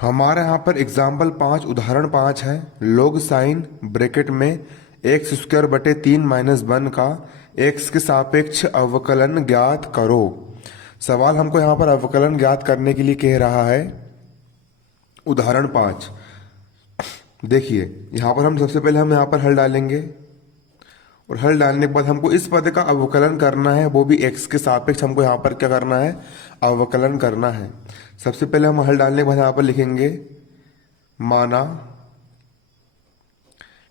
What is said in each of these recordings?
हमारे यहाँ पर एग्जाम्पल 5 उदाहरण 5 है। लोग साइन ब्रैकेट में एक्स स्क्वायर बटे 3 - 1 का एक्स के सापेक्ष अवकलन ज्ञात करो। सवाल हमको यहाँ पर अवकलन ज्ञात करने के लिए कह रहा है। उदाहरण 5 देखिए, यहाँ पर हम सबसे पहले हम यहाँ पर हल डालेंगे और हल डालने के बाद हमको इस पद का अवकलन करना है, वो भी एक्स के सापेक्ष हमको यहाँ पर क्या करना है, अवकलन करना है। सबसे पहले हम हल डालने के बाद यहाँ पर लिखेंगे माना,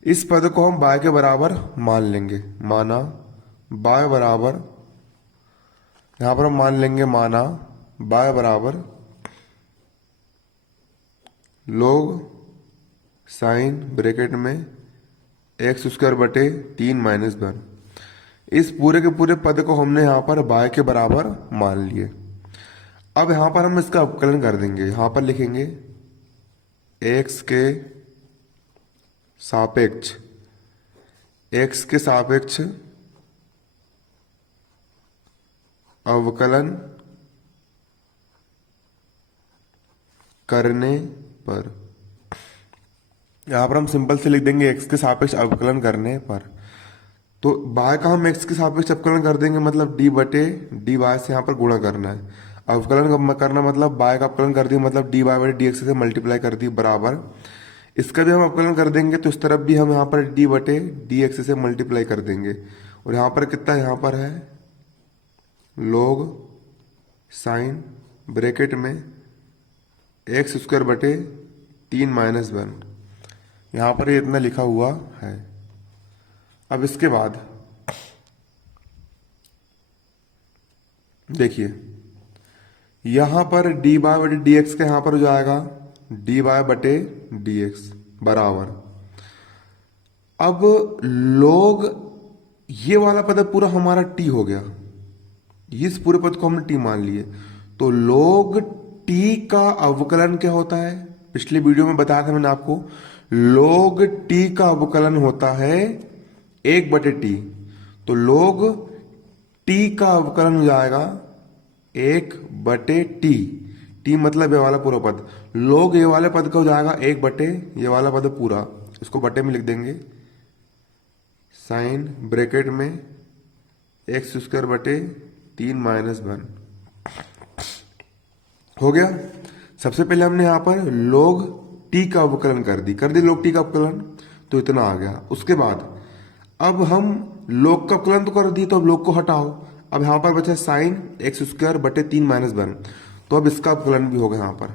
इस पद को हम बाय के बराबर मान लेंगे। माना बाय बराबर, यहाँ पर हम मान लेंगे माना बाय बराबर लोग साइन ब्रैकेट में एक्स स्क्वायर बटे 3 - 1। इस पूरे के पूरे पद को हमने यहाँ पर बाय के बराबर मान लिए। अब यहाँ पर हम इसका अवकलन कर देंगे। यहाँ पर लिखेंगे एक्स के सापेक्ष, एक्स के सापेक्ष अवकलन करने पर, यहाँ पर हम सिंपल से लिख देंगे एक्स के सापेक्ष अवकलन करने पर। तो बाय का हम एक्स के सापेक्ष अवकलन कर देंगे, मतलब डी बटे डी बाय से यहाँ पर गुणा करना है। अवकलन करना मतलब बाय का अवकलन कर दिया, मतलब डी बाय बटे डी एक्स से मल्टीप्लाई कर दी बराबर। इसका भी हम अवकलन कर देंगे तो इस तरफ भी हम यहाँ पर डी बटे डी एक्स से मल्टीप्लाई कर देंगे। और यहाँ पर कितना, यहाँ पर है लोग साइन ब्रैकेट में एक्स स्क्वायर बटे 3 - 1, यहाँ पर ये इतना लिखा हुआ है। अब इसके बाद देखिए, यहां पर डी बाय बटे डी एक्स का यहाँ पर हो जाएगा डी बाय बटे डी एक्स बराबर। अब लोग ये वाला पद पूरा हमारा टी हो गया, इस पूरे पद को हमने टी मान लिए। तो लोग टी का अवकलन क्या होता है, पिछले वीडियो में बताया था मैंने आपको। लोग टी का अवकलन होता है 1/t। तो लोग टी का अवकलन हो जाएगा 1/t। टी मतलब ये वाला पूरा पद। लोग ये वाले पद का हो जाएगा 1/, ये वाला पद पूरा, इसको बटे में लिख देंगे। साइन ब्रैकेट में एक्स स्क्वायर बटे 3 - 1 हो गया। सबसे पहले हमने यहां पर लोग टी का अवकलन कर दी लोग टी का अवकलन, तो इतना आ गया। उसके बाद अब हम लोग का अवकलन तो कर दिए, तो अब लोग को हटाओ। अब यहां पर बचा साइन एक्स स्क्वायर बटे 3 - 1, तो अब इसका अवकलन भी होगा यहाँ पर।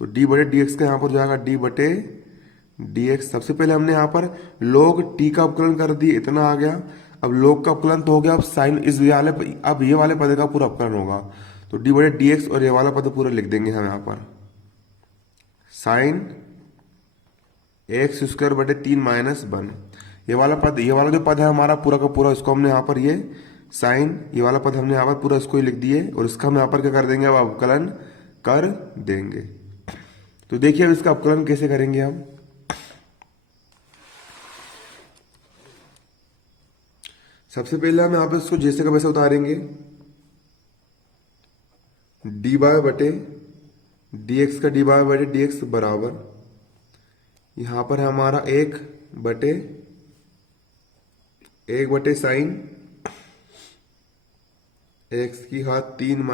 तो डी बटे डी एक्स का यहाँ पर जाएगा डी बटे डी एक्स। सबसे पहले हमने यहाँ पर लोग टी का अवकलन कर दिए, इतना आ गया। अब लोग का अवकलन तो हो गया, अब साइन इस वाले, अब ये वाले पद का पूरा अवकलन होगा। तो डी बटे डी एक्स और ये वाला पद पूरा लिख देंगे हम यहाँ पर। साइन एक्स स्क्वायर बटे 3 - 1, ये वाला पद, ये वाला जो पद है हमारा पूरा का पूरा, इसको हमने यहाँ पर ये साइन, ये वाला पद हमने यहाँ पर पूरा इसको ही लिख दिए। और इसका हम यहाँ पर क्या कर देंगे, अब अवकलन कर देंगे। तो देखिए अब इसका अवकलन कैसे करेंगे हम। सबसे पहले हम यहाँ पे इसको जैसे का वैसे उतारेंगे। डी बाय बटे डी एक्स का डी बाय बटे डी एक्स बराबर, यहां पर है हमारा 1/1 साइन एक्स की घात 3 -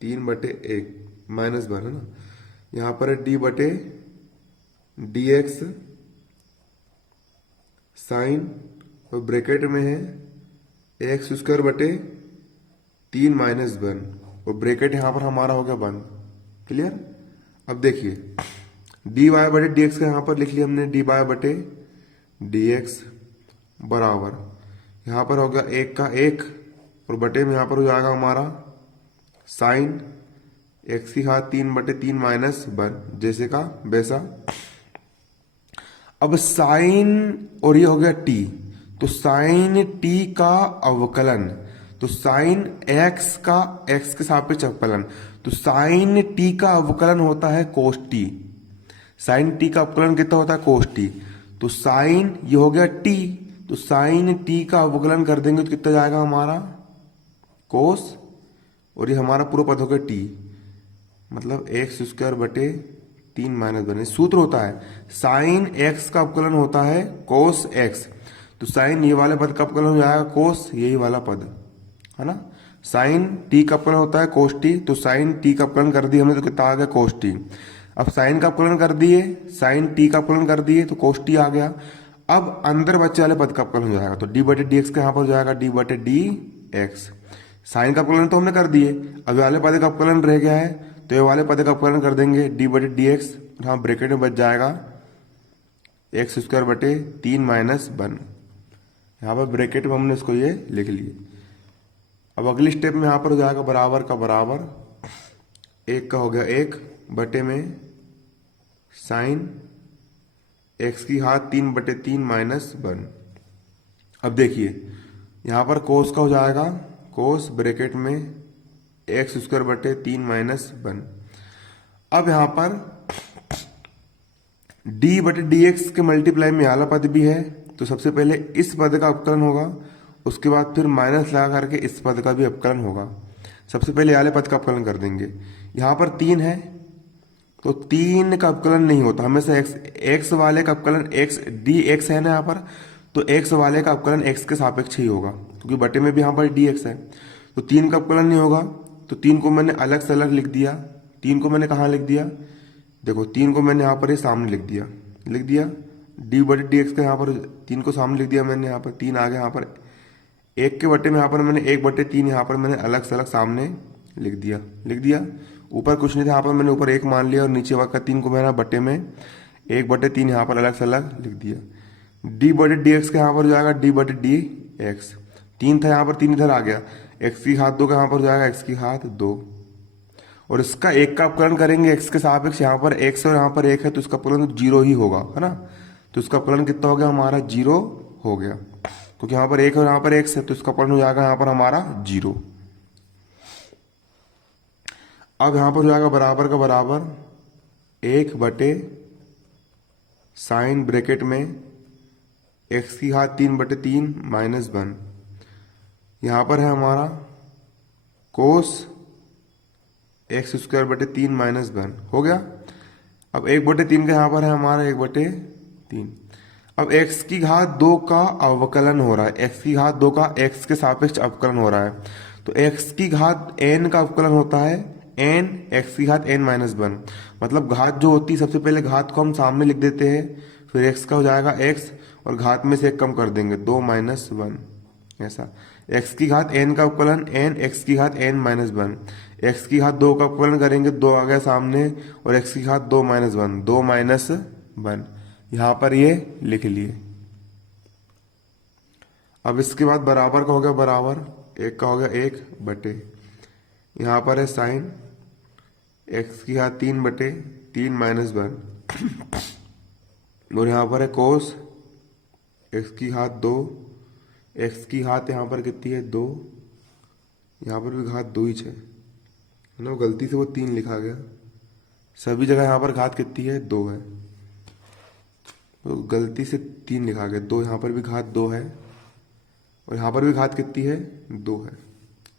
3/1 -1 है ना। यहां पर है डी बटे डी एक्स साइन, और ब्रैकेट में है एक्स स्क्वायर बटे 3 - 1, और ब्रैकेट यहां पर हमारा हो गया 1। क्लियर। अब देखिए डी वाई बटे डी एक्स का यहां पर लिख लिया हमने, डी वाई बटे डी एक्स बराबर, यहां पर हो गया 1 का 1 और बटे में यहां पर हो जाएगा हमारा साइन एक्स की घात 3/3 - 1, जैसे का वैसा। अब साइन और ये हो गया टी, तो साइन टी का अवकलन, तो साइन एक्स का एक्स के सापेक्ष अवकलन, तो साइन टी का अवकलन होता है कोस टी। साइन टी का अवकलन कितना होता है, कोस टी। तो साइन ये हो गया टी, तो साइन टी का अवकलन कर देंगे तो कितना जाएगा हमारा कोस, और ये हमारा पूरा पद हो गया टी, मतलब एक्स स्क्वायर बटे 3 माइनस 1। सूत्र होता है साइन एक्स का अवकलन होता है कोस एक्स, तो साइन ये वाले पद का अवकलन हो जाएगा कोस यही वाला पद, है ना। साइन टी का अवकलन होता है कोस टी, तो साइन टी का अवकलन कर दिया हमने तो कितना आ गया कोस टी। अब साइन का अवकलन कर दिए, साइन टी का अवकलन कर दिए तो कोस टी आ गया। अब अंदर बच्चे वाले पद का अवकलन हो जाएगा, तो डी बटे डी एक्स का यहाँ पर हो जाएगा डी बटे डी एक्स। साइन का अवकलन तो हमने कर दिए, अब ये वाले पद का अवकलन रह गया है, तो ये वाले पद का अवकलन कर देंगे डी बटे डी एक्स, हाँ ब्रैकेट में बच जाएगा एक्स स्क्वायर बटे 3 माइनस 1। यहाँ पर ब्रैकेट में हमने इसको ये लिख लिए। अब अगली स्टेप में यहाँ पर हो जाएगा बराबर का बराबर, एक का हो गया 1 बटे में साइन एक्स की घात 3 बटे 3 माइनस 1। अब देखिए यहाँ पर कोस का हो जाएगा कोस ब्रैकेट में एक्स स्क्वायर बटे 3 माइनस 1। अब यहाँ पर डी बटे डी एक्स के मल्टीप्लाई में वाला पद भी है, तो सबसे पहले इस पद का अवकलन होगा, उसके बाद फिर माइनस लगा करके इस पद का भी अवकलन होगा। सबसे पहले वाले पद का अवकलन कर देंगे। यहाँ पर 3 है तो 3 का अवकलन नहीं होता, हमेशा एक्स वाले का अवकलन एक्स डी एक्स है ना यहाँ पर, तो एक्स वाले का अवकलन एक्स के सापेक्ष ही होगा, क्योंकि बटे में भी यहाँ पर डी एक्स है, तो 3 का अवकलन नहीं होगा। तो 3 को मैंने अलग से अलग लिख दिया। 3 को मैंने कहाँ लिख दिया, देखो 3 को मैंने यहाँ पर ये सामने लिख दिया डी बटे डी एक्स का, यहाँ पर 3 को सामने लिख दिया मैंने, यहाँ पर 3 आ गया, यहाँ पर 1 के बटे में यहाँ पर मैंने 1 बटे 3 यहाँ पर मैंने अलग से अलग सामने लिख दिया। ऊपर कुछ नहीं था, यहाँ पर मैंने ऊपर 1 मान लिया और नीचे वाला 3 को मैंने बटे में 1 बटे 3 यहाँ पर अलग से अलग लिख दिया। डी बटे डी एक्स का यहाँ पर हो जाएगा डी बटे डी एक्स, 3 था यहाँ पर 3 इधर आ गया, एक्स की घात 2 का यहाँ पर हो जाएगा एक्स की घात 2, और इसका 1 का अवकलन करेंगे एक्स के सापेक्ष, यहाँ पर एक्स और यहाँ पर 1 है तो इसका अवकलन तो 0 ही होगा, है ना। तो इसका अवकलन कितना हो गया हमारा 0 हो गया, क्योंकि यहाँ पर 1 और यहाँ पर एक्स है तो इसका अवकलन हो जाएगा यहाँ पर हमारा 0। अब यहाँ पर हो जाएगा बराबर का बराबर 1 बटे साइन ब्रैकेट में एक्स की घात 3 बटे 3 माइनस 1। यहाँ पर है हमारा कोस एक्स स्क्वायर बटे 3 माइनस 1 हो गया। अब 1 बटे 3 का यहाँ पर है हमारा 1 बटे 3। अब x की घात 2 का अवकलन हो रहा है, x की घात 2 का x के सापेक्ष अवकलन हो रहा है, तो x की घात n का अवकलन होता है n x की घात n माइनस 1। मतलब घात जो होती है सबसे पहले घात को हम सामने लिख देते हैं, फिर x का हो जाएगा x और घात में से 1 कम कर देंगे 2 माइनस 1, ऐसा। x की घात n का अवकलन n x की घात n माइनस 1, x की घात 2 का अवकलन करेंगे 2 आ गया सामने और x की घात 2 माइनस 1 2 माइनस 1, यहाँ पर ये लिख लिए। अब इसके बाद बराबर का हो गया बराबर, 1 का हो गया 1 बटे, यहाँ पर है साइन x की घात 3 बटे 3 माइनस 1 और यहाँ पर है कोस x की घात 2, x की घात यहाँ पर कितनी है 2, यहाँ पर भी घात 2 ही है ना, गलती से वो 3 लिखा गया, सभी जगह यहाँ पर घात कितनी है 2 है, तो गलती से 3 लिखा गया, 2 यहाँ पर भी घात 2 है और यहाँ पर भी घात कितनी है 2 है,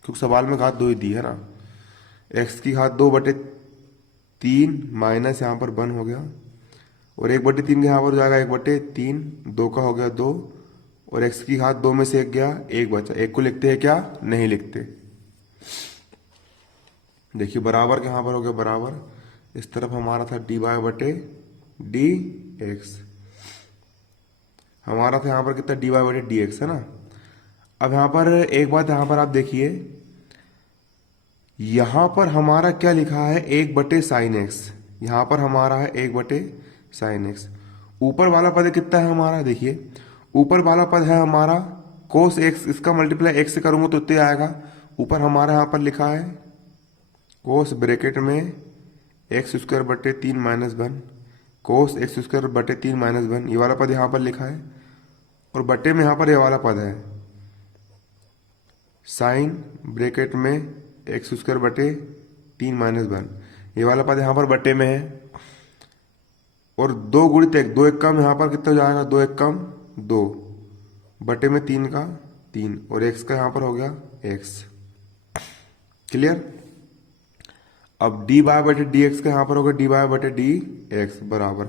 क्योंकि सवाल में घात 2 ही दी है ना। x की घात 2 बटे 3 माइनस यहाँ पर 1 हो गया और 1 बटे 3 के यहाँ पर हो जाएगा 1 बटे 3, 2 का हो गया 2 और x की घात 2 में से 1 गया, 1 बचा। 1 को लिखते हैं क्या, नहीं लिखते। देखिए बराबर के यहाँ पर हो गया बराबर, इस तरफ हमारा था डी वाई बटे डी एक्स, हमारा था यहाँ पर कितना डी वाई बटे डी एक्स है ना। अब यहाँ पर एक बात यहाँ पर आप देखिए, यहाँ पर हमारा क्या लिखा है 1 बटे साइन एक्स, यहाँ पर हमारा है 1 बटे साइन एक्स। ऊपर वाला पद कितना है हमारा, देखिए ऊपर वाला पद है हमारा कोस एक्स, इसका मल्टीप्लाई एक्स से करूंगा तो इतने आएगा। ऊपर हमारा यहाँ पर लिखा है कोस ब्रैकेट में एक्स स्क्वायर बटे 3 माइनस 1, कोस एक्स स्क्वायर बटे 3 माइनस 1, ये वाला पद यहाँ पर लिखा है और बटे में यहाँ पर ये वाला पद है साइन ब्रैकेट में एक्स स्क्वायर बटे 3 माइनस 1, ये वाला पद यहाँ पर बटे में है और 2 गुणित 1, 2 एक कम, यहाँ पर कितना हो जाएगा 2 एक कम 2 बटे में 3 का 3 और x का यहाँ पर हो गया x। क्लियर। अब डी वाई बटे डी एक्स का यहाँ पर होगा डी वाई बटे डी एक्स बराबर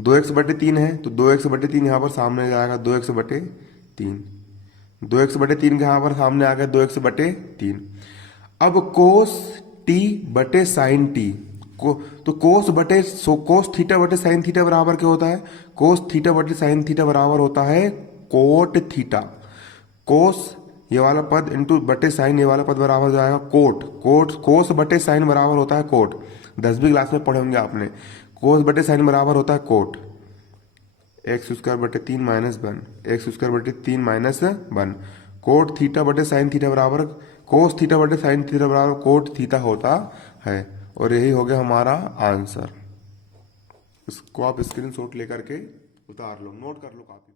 2x/3 है तो 2x/3 यहाँ पर सामने जाएगा 2x/3 2x/3 के यहाँ पर सामने आ गया 2x/3। अब कोस टी बटे साइन टी को तो कोस थीटा बटे साइन थीटा बराबर क्या होता है? कोस थीटा बटे साइन थीटा बराबर होता है कोट थीटा। कोस ये वाला पद इंटू बटे साइन ये वाला पद बराबर हो जाएगा कोस बटे साइन बराबर होता है कोट। 10वीं क्लास में पढ़े होंगे आपने। कोस बटे साइन बराबर होता है कोट x² बटे 3 माइनस 1 x² बटे 3 माइनस 1 कोट थीटा बटे साइन थीटा बराबर कोस थीटा बटे साइन थीटा बराबर कोट थीटा होता है। और यही हो गया हमारा आंसर। इसको आप स्क्रीनशॉट लेकर के उतार लो, नोट कर लो काफी।